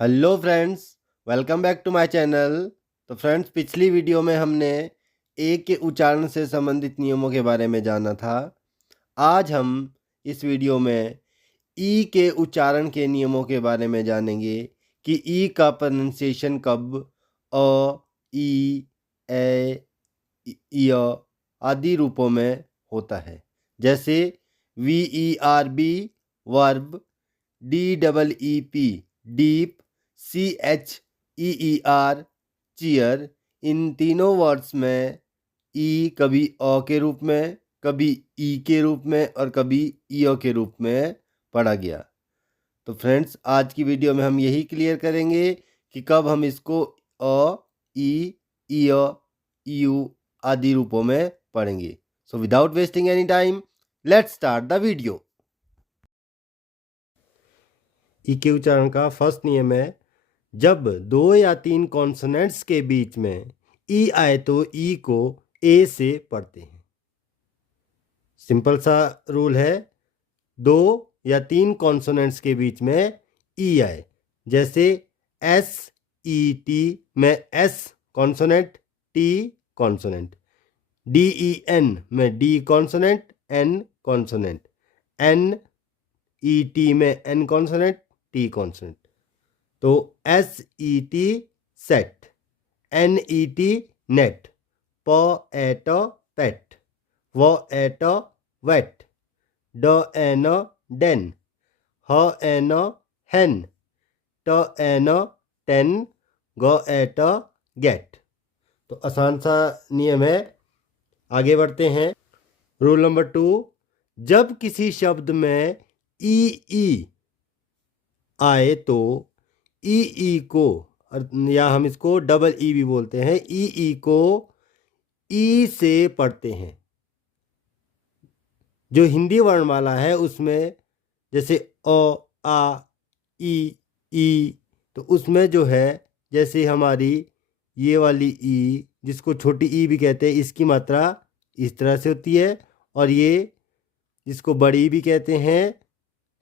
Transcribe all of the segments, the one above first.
Hello friends, welcome back to my channel. तो friends, पिछली video में हमने ए के उच्चारण से संबंधित नियमों के बारे में जाना था। आज हम इस वीडियो में ई के उच्चारण के नियमों के बारे में जानेंगे कि ई का प्रोनाउंसिएशन कब अ, ई, ए, य आदि रूपों में होता है। जैसे VERB verb, DEEP deep, CHEER cheer. इन तीनों वर्ड्स में ई कभी अ के रूप में, कभी ई के रूप में और कभी ईओ के रूप में पढ़ा गया। तो फ्रेंड्स, आज की वीडियो में हम यही क्लियर करेंगे कि कब हम इसको अ, ई, ईओ, यू आदि रूपों में पढ़ेंगे। So without wasting any time, let's start the video. ई के उच्चारण का फर्स्ट नियम है, जब दो या तीन कॉन्सोनेंट्स के बीच में ई आए तो ई को ए से पढ़ते हैं। सिंपल सा रूल है, दो या तीन कॉन्सोनेंट्स के बीच में ई आए, जैसे SET में S consonant, T consonant, DEN में D consonant, N consonant, NET में एन कॉन्सोनेंट, टी कॉन्सोनेंट। तो SET set, NET net, PET pet, WET wet, DEN den, HEN hen, TEN ten, GET get. तो आसान सा नियम है। आगे बढ़ते हैं। रूल नंबर 2, जब किसी शब्द में ई आए तो ई को, या हम इसको डबल ई भी बोलते हैं, ई को ई से पढ़ते हैं। जो हिंदी वर्णमाला है उसमें जैसे अ, आ, ई, तो उसमें जो है, जैसे हमारी ये वाली ई, जिसको छोटी ई भी कहते हैं, इसकी मात्रा इस तरह से होती है, और ये जिसको बड़ी भी कहते हैं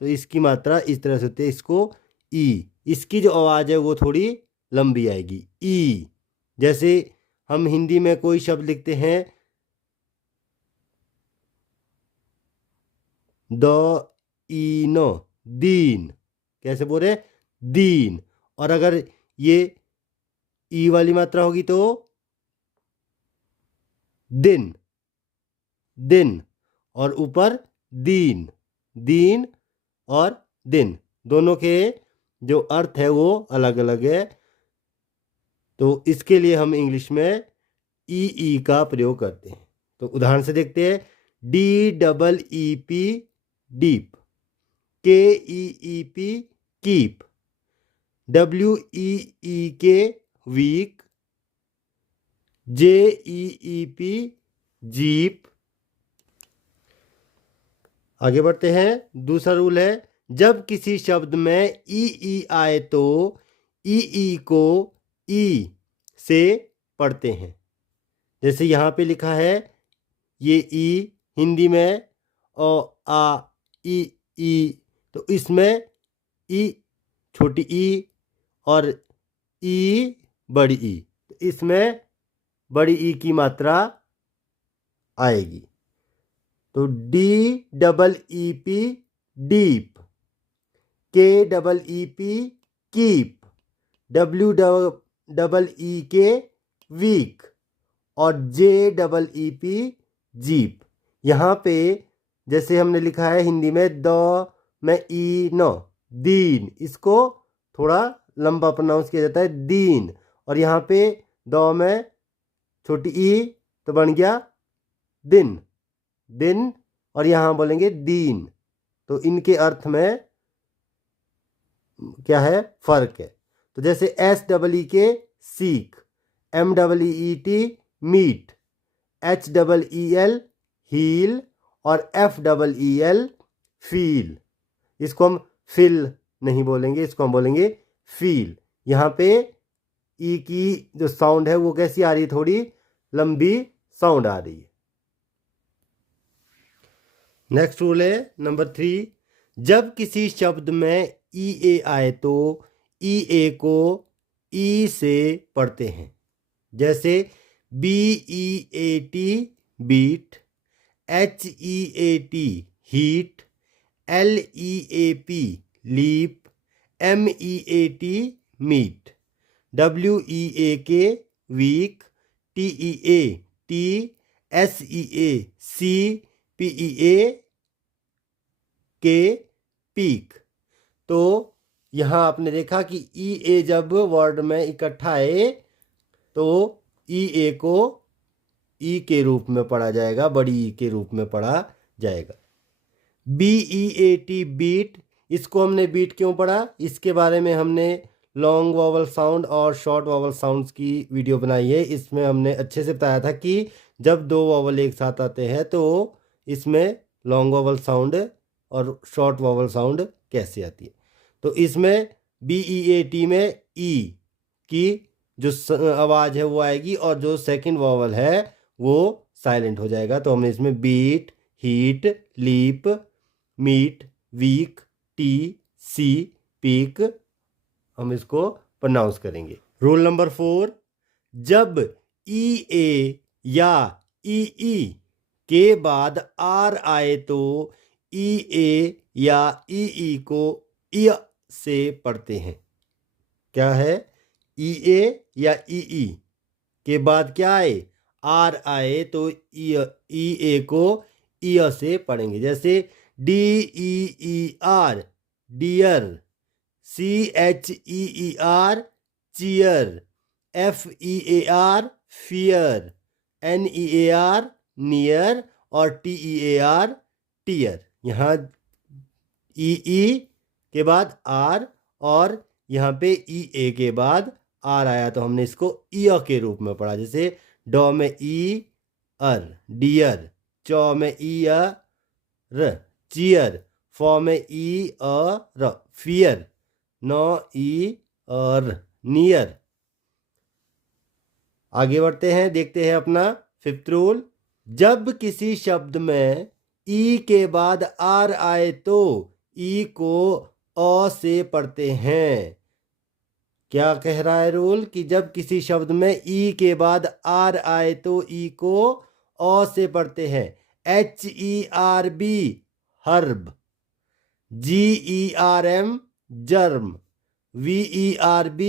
तो इसकी मात्रा इस तरह से होती है, इसको ई। इसकी जो आवाज़ है वो थोड़ी लंबी आएगी, ई। जैसे हम हिंदी में कोई शब्द लिखते हैं, द ईनो, दीन, कैसे बोल रहे, दीन। और अगर ये ई वाली मात्रा होगी तो दिन, दिन, और ऊपर दीन, दीन और दिन, दोनों के जो अर्थ है वो अलग अलग है। तो इसके लिए हम इंग्लिश में ई का प्रयोग करते हैं। तो उदाहरण से देखते हैं, DEEP deep, KEEP keep, WEEK week, JEEP jeep. आगे बढ़ते हैं। दूसरा रूल है, जब किसी शब्द में ई आए तो ई को ई से पढ़ते हैं। जैसे यहाँ पे लिखा है, ये ई हिंदी में ओ, आ, ई, तो इसमें ई छोटी ई और ई बड़ी ई, तो इसमें बड़ी ई की मात्रा आएगी। तो DEEP deep, KEEP keep, WEEK week, और JEEP जीप। यहाँ पे जैसे हमने लिखा है हिंदी में, द में ई न, दीन, इसको थोड़ा लंबा प्रोनाउंस किया जाता है, दीन। और यहाँ पे द में छोटी ई, तो बन गया दिन, दिन, और यहाँ बोलेंगे दीन। तो इनके अर्थ में क्या है, फर्क है। तो जैसे SEEK सीख, MEET मीट, HEEL हील, और FEEL फील। इसको हम फिल नहीं बोलेंगे, इसको हम बोलेंगे फील। यहाँ पे ई की जो साउंड है वो कैसी आ रही है, थोड़ी लंबी साउंड आ रही है। नेक्स्ट रूल है नंबर 3, जब किसी शब्द में ई आए तो ई ए को ई से पढ़ते हैं। जैसे BEAT beat, HEAT heat, LEAP leap, MEAT meat, WEAK weak, TEAT SEAC, PEAK peak. तो यहाँ आपने देखा कि EA जब वर्ड में इकट्ठा है तो EA को ई के रूप में पढ़ा जाएगा, बड़ी ई के रूप में पढ़ा जाएगा। BEAT बीट, इसको हमने बीट क्यों पढ़ा, इसके बारे में हमने लॉन्ग वॉवल साउंड और शॉर्ट वॉवल साउंड्स की वीडियो बनाई है। इसमें हमने अच्छे से बताया था कि जब दो वॉवल एक साथ आते हैं तो इसमें लॉन्ग वॉवल साउंड और शॉर्ट वॉवल साउंड कैसे आती है। तो इसमें BEAT में ई की जो आवाज़ है वो आएगी और जो सेकंड वॉवल है वो साइलेंट हो जाएगा। तो हमने इसमें beat, heat, leap, meat, week, tea, sea, peak हम इसको प्रोनाउंस करेंगे। रूल नंबर 4, जब EA या EE के बाद R आए तो EA या EE को इ से पढ़ते हैं। क्या है, EA या EE के बाद क्या आए, R आए तो EA को इ से पढ़ेंगे। जैसे DEER deer, CHEER cheer, FEAR fear, NEAR near और TEAR टीयर। यहाँ EE के बाद R और यहाँ पे EA के बाद R आया तो हमने इसको इ के रूप में पढ़ा। जैसे डॉ में ई अर डियर, चौ में ई र चीयर, फॉ में ई र फियर, नो ई और नियर। आगे बढ़ते हैं, देखते हैं अपना 5th रूल। जब किसी शब्द में ई के बाद आर आए तो ई को अ से पढ़ते हैं। क्या कह रहा है रूल कि जब किसी शब्द में ई के बाद आर आए तो ई को अ से पढ़ते हैं। HERB herb, GERM germ, VERB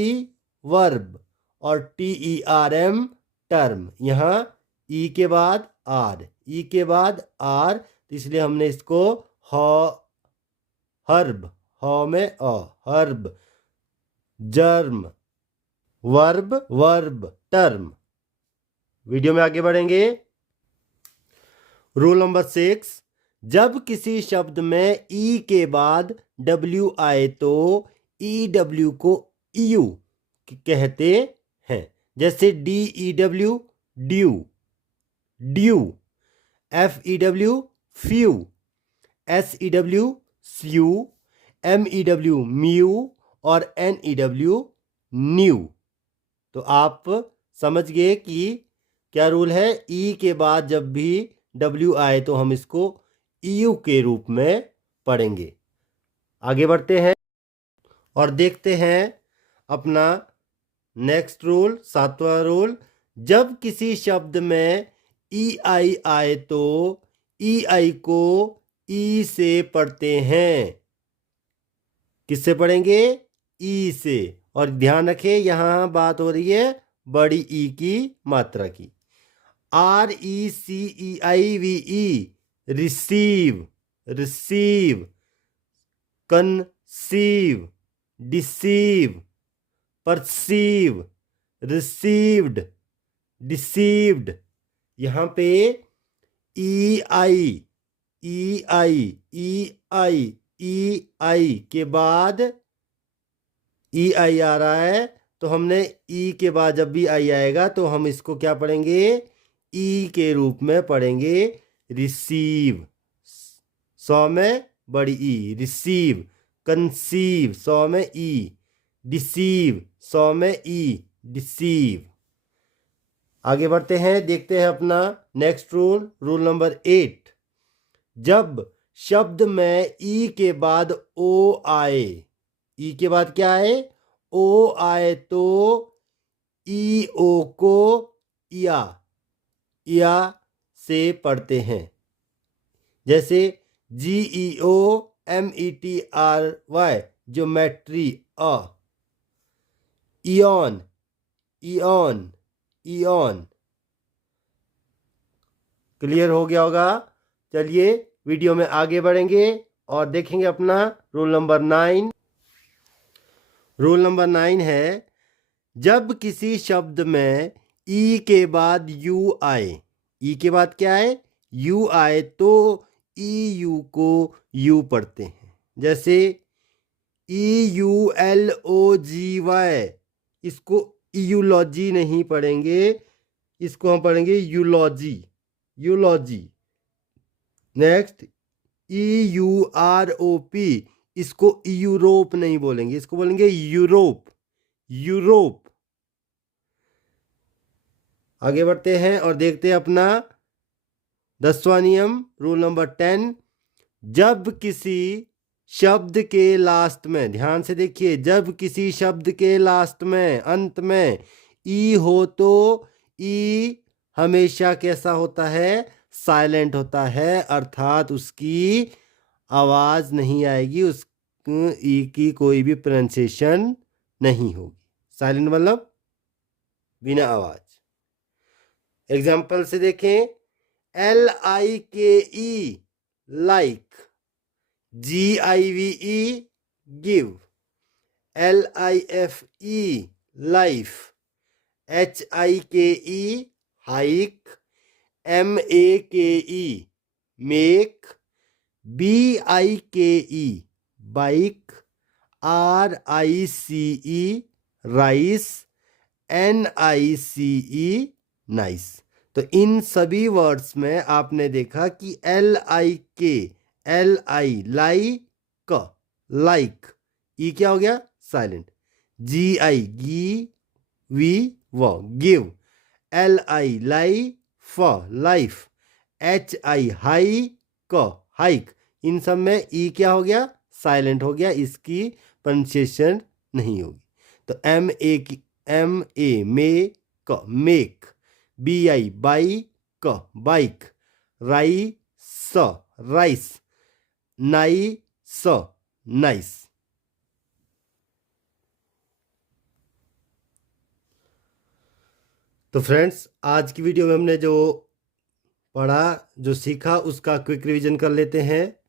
verb और TERM टर्म। यहाँ ई के बाद आर, ई के बाद आर, इसलिए हमने इसको हर्ब, ह में अ herb, germ verb, verb term. Video में आगे बढ़ेंगे। रूल नंबर 6, जब किसी शब्द में ई के बाद W आए तो EW को EU कहते हैं। जैसे DEW due, due, FEW few, SEW स्यू, MEW म्यू और NEW न्यू। तो आप समझ गए कि क्या रूल है, ई के बाद जब भी W आए तो हम इसको EU के रूप में पढ़ेंगे। आगे बढ़ते हैं और देखते हैं अपना नेक्स्ट रूल, 7वां रूल। जब किसी शब्द में EI आए तो EI को ई से पढ़ते हैं। किससे पढ़ेंगे, ई से। और ध्यान रखें यहाँ बात हो रही है बड़ी ई की मात्रा की। RECEIVE receive, receive, conceive, deceive, perceive, received, deceived. यहाँ पे EI, EI, EI, EI के बाद EI आ रहा है तो हमने ई के बाद जब भी आई आएगा तो हम इसको क्या पढ़ेंगे, ई के रूप में पढ़ेंगे। रिसीव, 100 में बड़ी ई, रिसीव, कंसीव, 100 में ई, डिसीव, 100 में ई, डिसीव। आगे बढ़ते हैं, देखते हैं अपना नेक्स्ट रूल, रूल नंबर 8। जब शब्द में ई के बाद ओ आए, ई के बाद क्या आए, ओ आए तो ई ओ को या से पढ़ते हैं। जैसे GEOMETRY geometry a, ion ion ion. Clear हो गया होगा। चलिए वीडियो में आगे बढ़ेंगे और देखेंगे अपना रूल नंबर 9। रूल नंबर 9 है, जब किसी शब्द में ई के बाद यू आए, ई के बाद क्या आए, यू आए, तो ई यू को यू पढ़ते हैं। जैसे EULOGY, इसको यूलॉजी नहीं पढ़ेंगे, इसको हम पढ़ेंगे यूलॉजी, यूलॉजी। नेक्स्ट EUROP, इसको यूरोप नहीं बोलेंगे, इसको बोलेंगे यूरोप, यूरोप। आगे बढ़ते हैं और देखते हैं अपना 10वां नियम, रूल नंबर 10। जब किसी शब्द के लास्ट में, ध्यान से देखिए, जब किसी शब्द के लास्ट में, अंत में ई हो तो ई हमेशा कैसा होता है, साइलेंट होता है, अर्थात उसकी आवाज नहीं आएगी, उस ई की कोई भी प्रोनाउंसिएशन नहीं होगी। साइलेंट मतलब बिना आवाज। एग्जाम्पल से देखें, LIKE like, GIVE give, LIFE life, HIKE hike, MAKE make, BIKE bike, RICE rice, NICE nice. तो इन सभी वर्ड्स में आपने देखा कि LIK लाइक, लाइक, ई क्या हो गया, साइलेंट। GI गी व give, LI life life, HI hike, इन सब में ई क्या हो गया, साइलेंट हो गया, इसकी प्रोनाउंसिएशन नहीं होगी। तो MA make, BI bike, rice, nice. तो फ्रेंड्स, आज की वीडियो में हमने जो पढ़ा, जो सीखा, उसका क्विक रिवीजन कर लेते हैं।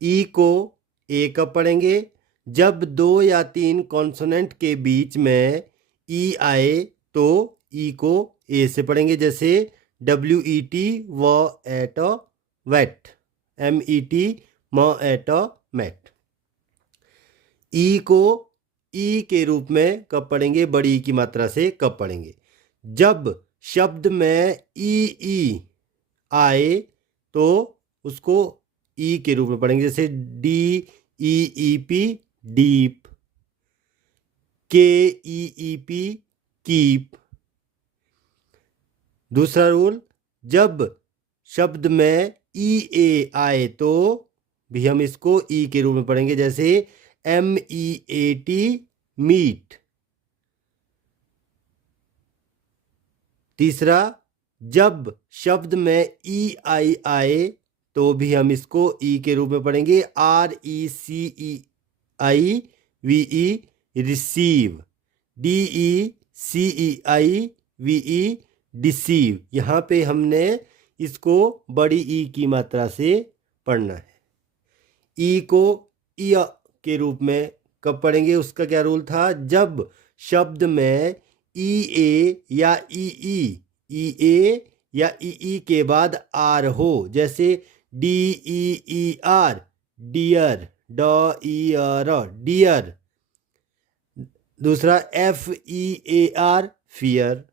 ई को ए कब पढ़ेंगे, जब 2 या 3 कॉन्सोनेंट के बीच में ई आए तो ई को ए से पढ़ेंगे। जैसे WET व एट वेट, MET म एट मैट। ई को ई के रूप में कब पढ़ेंगे, बड़ी ई की मात्रा से कब पढ़ेंगे, जब शब्द में ई आए तो उसको ई के रूप में पढ़ेंगे। जैसे DEEP डीप, KEEP कीप। दूसरा रूल, जब शब्द में EA आए तो भी हम इसको ई के रूप में पढ़ेंगे। जैसे MEAT मीट। तीसरा, जब शब्द में EI आए तो भी हम इसको ई के रूप में पढ़ेंगे। RECEIVE receive, DECEIVE deceive. यहाँ पे हमने इसको बड़ी ई की मात्रा से पढ़ना है। ई को इ के रूप में कब पढ़ेंगे, उसका क्या रूल था, जब शब्द में EA या EE या EE के बाद आर हो। जैसे DEER डियर, डियर। दूसरा FEAR फियर।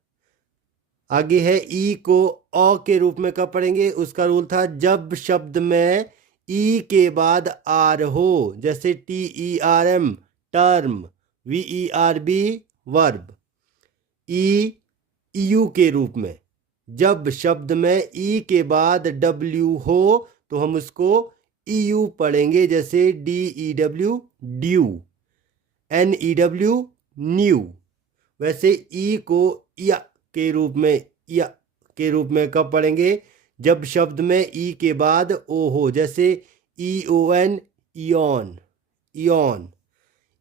आगे है ई को अ के रूप में कब पढ़ेंगे, उसका रूल था जब शब्द में ई के बाद आर हो। जैसे TERM term, VERB verb. EU के रूप में जब शब्द में ई के बाद W हो तो हम उसको EU पढ़ेंगे। जैसे DEW ड्यू, NEW न्यू। वैसे ई को या के रूप में कब पढ़ेंगे? जब शब्द में ई के बाद ओ हो, जैसे EON ion, ion.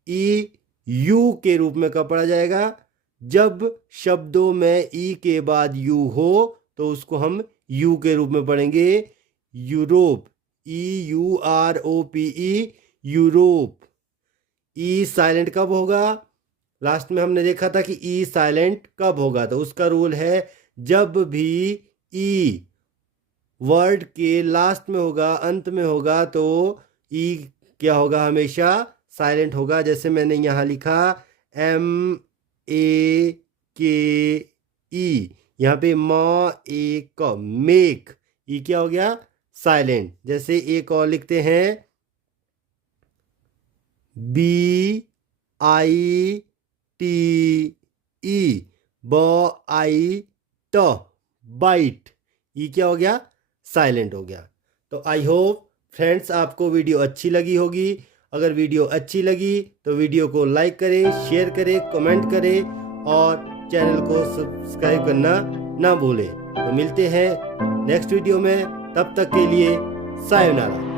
E U के रूप में कब पढ़ा जाएगा? जब शब्दों में ई के बाद यू हो तो उसको हम यू के रूप में पढ़ेंगे, यूरोप, EUROPE, यूरोप। ई साइलेंट कब होगा? लास्ट में हमने देखा था कि ई साइलेंट कब होगा, तो उसका रूल है जब भी ई वर्ड के लास्ट में होगा, अंत में होगा, तो ई क्या होगा? हमेशा साइलेंट होगा। जैसे मैंने यहाँ लिखा MEAKE, यहाँ पे MEAK, मेक, ई क्या हो गया? साइलेंट। जैसे एक और लिखते हैं BITE, बाइट, ये क्या हो गया? साइलेंट हो गया। तो आई होप फ्रेंड्स आपको वीडियो अच्छी लगी होगी। अगर वीडियो अच्छी लगी तो वीडियो को लाइक करें, शेयर करें, कमेंट करें और चैनल को सब्सक्राइब करना ना भूलें। तो मिलते हैं नेक्स्ट वीडियो में, तब तक के लिए सायोनारा।